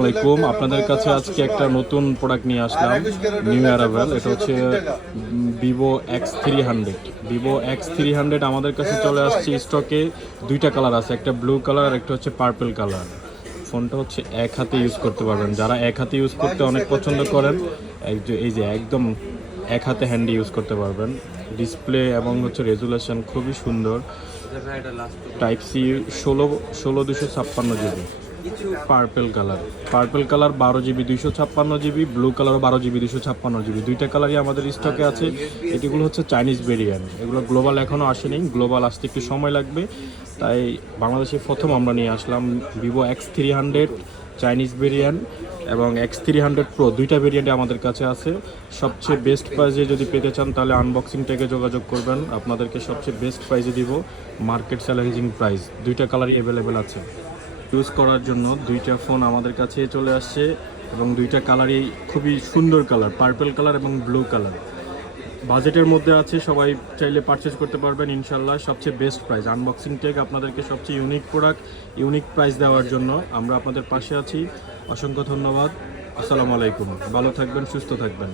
আলাইকুম। আপনাদের কাছে আজকে একটা নতুন প্রোডাক্ট নিয়ে আসলাম, নিউ অ্যারাইভাল। এটা হচ্ছে ভিভো X300। ভিভো X300 আমাদের কাছে চলে আসছে স্টকে। দুইটা কালার আছে, একটা ব্লু কালার আর একটা হচ্ছে পার্পল কালার। ফোনটা হচ্ছে এক হাতে ইউজ করতে পারবেন, যারা এক হাতে ইউজ করতে অনেক পছন্দ করেন এই যে একদম এক হাতে হ্যান্ডি ইউজ করতে পারবেন। ডিসপ্লে এবং হচ্ছে রেজুলেশন খুবই সুন্দর। Type C 16 256 GB. Purple colour 12 GB 256 GB, blue colour 12 GB 256 GB. দুইটা কালারই আমাদের স্টকে আছে। এটিগুলো হচ্ছে চাইনিজ ভেরিয়েন্ট, এগুলো গ্লোবাল এখনও আসেনি, গ্লোবাল আসতে একটু সময় লাগবে। তাই বাংলাদেশে প্রথম আমরা নিয়ে আসলাম ভিভো X300 চাইনিজ ভেরিয়েন্ট এবং X300 প্রো। দুইটা ভেরিয়েন্টে আমাদের কাছে আছে। সবচেয়ে বেস্ট প্রাইসে যদি পেতে চান তাহলে আনবক্সিং থেকে যোগাযোগ করবেন, আপনাদেরকে সবচেয়ে বেস্ট প্রাইসে দিব। Market challenging price. দুইটা কালারই অ্যাভেলেবেল আছে। ইউজ করার জন্য দুইটা ফোন আমাদের কাছে চলে আসছে এবং দুইটা কালারই খুবই সুন্দর কালার, পার্পল কালার এবং ব্লু কালার। বাজেটের মধ্যে আছে, সবাই চাইলে পারচেজ করতে পারবেন ইনশাল্লাহ। সবচেয়ে বেস্ট প্রাইস। আনবক্সিং টেক আপনাদেরকে সবচেয়ে ইউনিক প্রোডাক্ট, ইউনিক প্রাইস দেওয়ার জন্য আমরা আপনাদের পাশে আছি। অসংখ্য ধন্যবাদ। আসসালামু আলাইকুম। ভালো থাকবেন, সুস্থ থাকবেন।